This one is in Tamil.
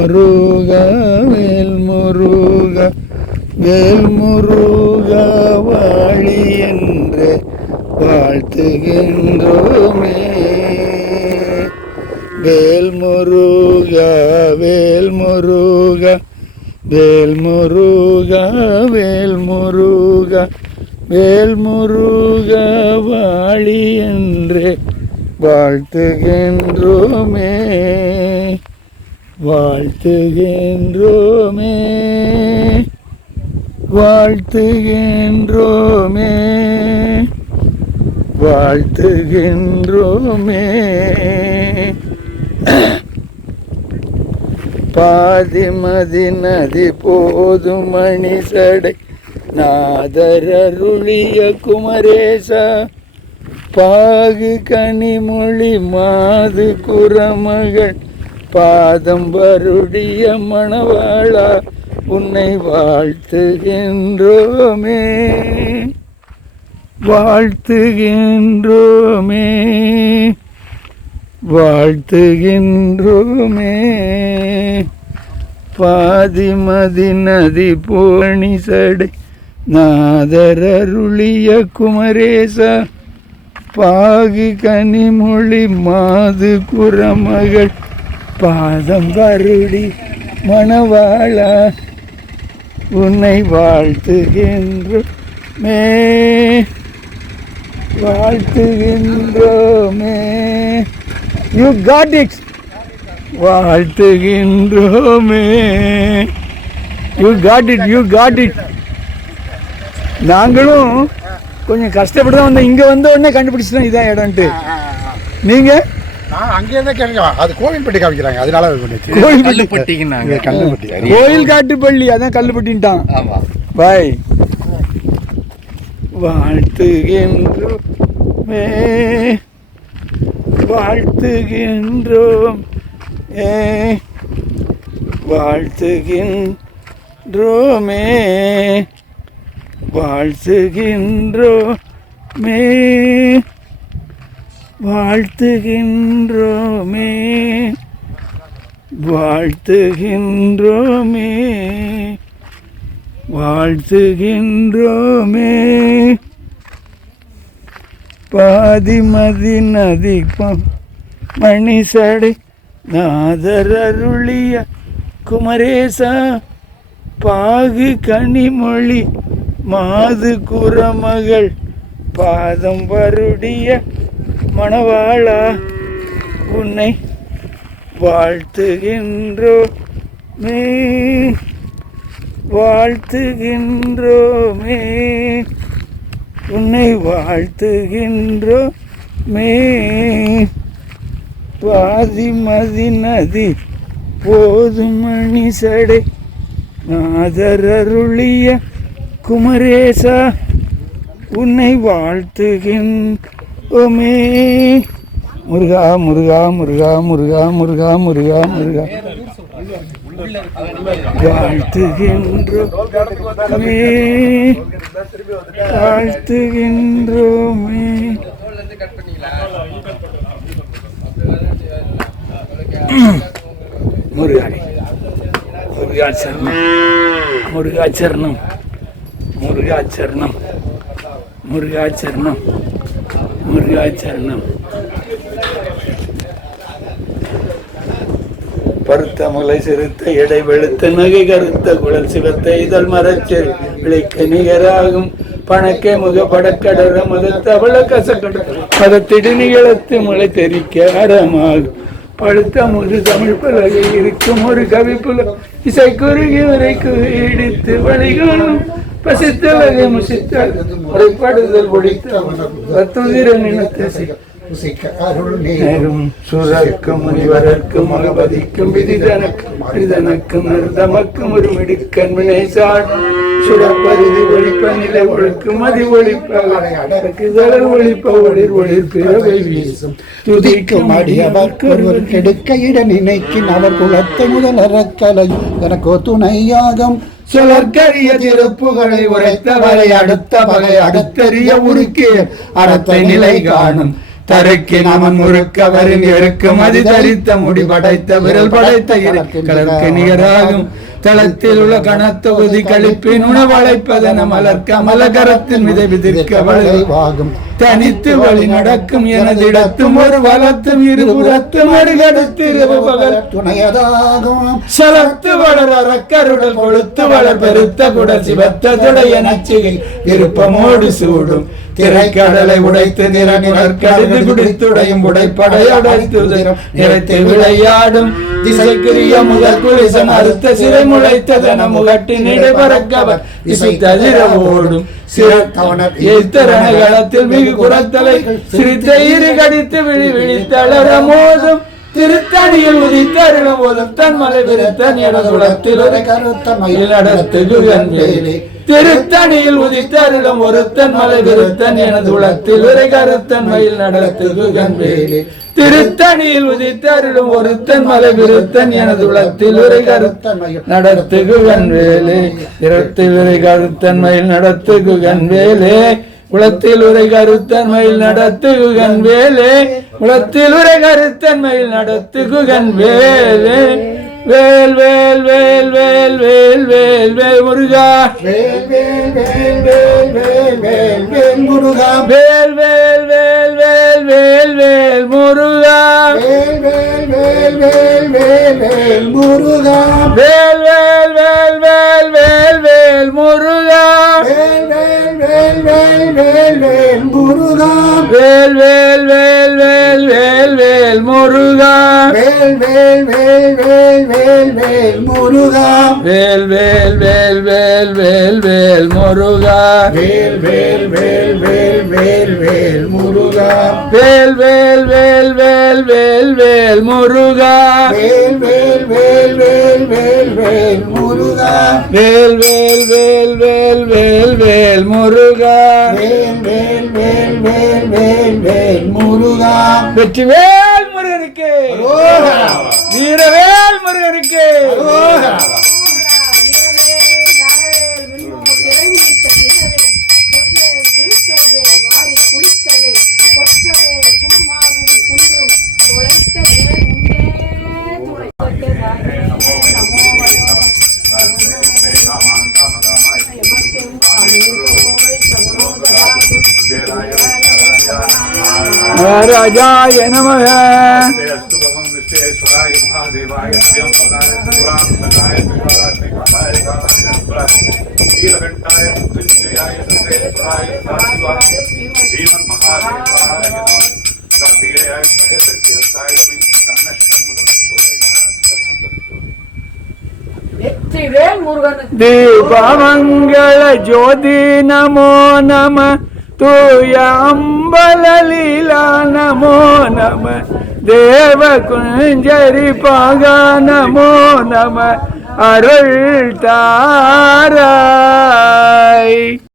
முருகா வேல் முருகா வேல் முருகா வாழி என்று வாழ்த்துகின்றோமே. வேல் முருகா வேல் முருகா வேல் முருகா வேல் முருகா வேல் முருகா வாழி என்று வாழ்த்துகின்றோமே வாழ்த்துகின்றோமே வாழ்த்துகின்றோமே வாழ்த்துகின்றோமே. பாதிமதி நதி போதும் மணி சடை நாதரருளிய குமரேசா பாகு கனிமொழி மாது குரமகள் பாதம் வருடிய மணவாளா உன்னை வாழ்த்துகின்றோமே வாழ்த்துகின்றோமே வாழ்த்துகின்றோமே. பாதிமதி நதி போணி சடை நாதரருளிய குமரேசா பாகு கனிமொழி மாது குரமகள் பாதம் வருடி மணவாளா உன்னை வாழ்த்துகின்றோமே வாழ்த்துகின்றோமே. You got it. வாழ்த்துகின்றோமே. You got it you got it. நாங்களும் கொஞ்சம் கஷ்டப்பட்டு தான் வந்தோம். இங்கே வந்த உடனே கண்டுபிடிச்சிட்டோம் இதான் இடம்ட்டு. நீங்கள் அங்கேயே கேட்க அது கோவில்பட்டி காமிக்கிறாங்க, அதனால கோயில் காட்டுப்பள்ளி அதான் கல்லுப்பட்டின்ட்டான். பாய் வாழ்த்துகின்றோமே வாழ்த்துகின்றோம் வாழ்த்துகின்றோமே வாழ்த்துகின்றோமே வாழ்த்துகின்றோமே வாழ்த்துகின்றோமே வாழ்த்துகின்றோமே. பாதிமதி நதி மணி சடை நாதரருளிய குமரேசா பாகு கனிமொழி மாது குரமகள் பாதம் வருடிய மணவாளா உன்னை வாழ்த்துகின்றோமே வாழ்த்துகின்றோமே உன்னை வாழ்த்துகின்றோமே. பாதிமதி நதி போதும் மணி சடை நாதரருளிய குமரேசா உன்னை வாழ்த்துகின்றோமே. முருகா முருகா முருகா முருகா முருகா முருகா முருகா வாழ்த்துகின்றோமே வாழ்த்துகின்றோமே. முருகானி முருகாச்சரணம் முருகாச்சரணம் முருகாச்சரணம் முருகாச்சரணம் முருகாச்சரணம். பருத்த முலை சிறுத்த எடை வெளுத்த நகை கருத்த குழல் சிவத்த இதழ் மரச்செறி விளைக்க நிகராகும் பணக்கே முக படக்கடற மதத்த அவள கசக்கட மதத்திடு நிகழத்து முளை தெரிக்க அறமாகும் பழுத்த முது தமிழ் பலகை இருக்கும் ஒரு கவிப்புல இசை குறுகி வரைக்கு இடித்து வழிகாணும் பசித்தலகை முசித்தால் முறைப்படுதல் ஒழித்துதிர நினைத்த நேரும் சுரக்கும் முனிவரர்க்கும் மகபதிக்கும் விதிதனக்கும் நிர்தமக்கும் ஒரு மிடுக்கன் வினைசாள் சுடப்பருதி ஒழிப்ப நிலை ஒழுக்கும் மதி ஒழிப்ப ஒழிப்ப ஒளிர் ஒளிர் பிறவை வீசும் துதிக்கும் அடியவர்க்கு ஒருவர் கெடுக்க இட நினைக்கின் அவர் குலத்தை முதல் அறக்கலை எனக்கோ துணையாகம் சிலர்கரிய திருப்புகளை உரைத்தவரை அடுத்த வகை அடுத்தறிய உருக்கிய அறத்தை நிலை காணும் தருக்கு நமன் முறுக்க வரும் இருக்கும் அது தரித்த முடி படைத்த விரல் படைத்த கலர்க்கு நிகராகும் தளத்தில் உள்ள கணத்தொகுதி கழிப்பின் உணவழைப்பதென மலர்க்க மலகரத்தின் மிதை விதிர்க்க வளைவாகும் தனித்து வழி நடக்கும் எனது இடத்தும் ஒரு வளத்தும் இருபுறத்தும் அருகடுத்திருபவர் துணையதாகும் சலத்து வளர் அறக்கருடல் கொழுத்து வளர் பெருத்த குடல் சிவத்த துடைய நச்சிகை விருப்பமோடு சூடும் திரைக்கடலை உடைத்து நிறநிறக்கடுது குடித்துடையும் உடைப்படையடைத்து நிறைத்து விளையாடும் திசைக்குரிய முதல் குலிசன் அறுத்த சிறை முளைத்ததன முகட்டின் இடைபறக்கவர் இசை ததிர ஓடும் சிறத்தவனத்தில் மிகு குரத்தலை சிரித்த இரு கடித்து விழி விழித்தளர மோதும் திருத்தணியில் உதித்தருள போதும் தன் மலை விருத்தன் இடதுளத்தில் ஒரு கருத்த மயில் நடத்துகுகன் வேலை திருத்தணியில் உதித்தருளும் ஒருத்தன் மலை விருத்தன் எனது உளத்தில் ஒரு கருத்தன் மயில் நடத்துகுகன் வேலை திருத்தணியில் உதித்தருளும் ஒருத்தன் மலை விருத்தன் எனது உளத்தில் ஒரு கருத்தன் மயில் நடத்துகுகன் வேலை திருத்தில் ஒரு கருத்தன் மயில் நடத்துகுகன் வேலை குளத்தில் உரை கருத்தன்மையில் நடத்துகுகன் வேலே குளத்தில் உரை கருத்தன்மையில் நடத்துகுகன் வேலே வேல் வேல் வேல் வேல் வேல் வேல் வேல் முருகா வேல் வேல் வேல் வேல் வேல் வேல் வேல் முருகா வேல் வேல் வேல் வேல் வேல் வேல் முருகா வேல் வேல் வேல் வேல் வேல் வேல் முருகா வேல் வேல் வேல் வேல் வேல் வேல் முருகா வேல் வேல் வேல் வேல் வேல் வேல் முருகா வேல் வேல் வேல் வேல் வேல் வேல் முருகா வேல் வேல் வேல் வேல் வேல் வேல் முருகா வேல் வேல் வேல் வேல் வேல் வேல் முருகா வேல் வேல் வேல் வேல் வேல் வேல் முருகா வேல் வேல் வேல் வேல் வேல் வேல் முருகா வேல் வேல் வேல் வேல் வேல் வேல் முருகா வேல் வேல் வேல் வேல் வேல் வேல் முருகா வேல் வேல் வேல் வேல் வேல் வேல் முருகா வெற்றிவேல் முருகனுக்கு வீரவேல் முருகனுக்கு ராஜாய நமஹ विश्वेश्वराय महादेवाय श्रियं पदाय त्रिपुरां नगाय त्रिपुरात्मिकाय नीलकण्ठाय मृत्युञ्जयाय सर्वेश्वराय सदाशिवाय श्रीमन्महादेवाय नमः साधीयाय सहेशक्तिहस्ताय तन्नश्रमुदं चोदयात् दीपमंगल ज्योति नमो नमः तूय अंबल लीला नमो नमः देव कुंजरी पागा नमो नमः अरुள் தாராய்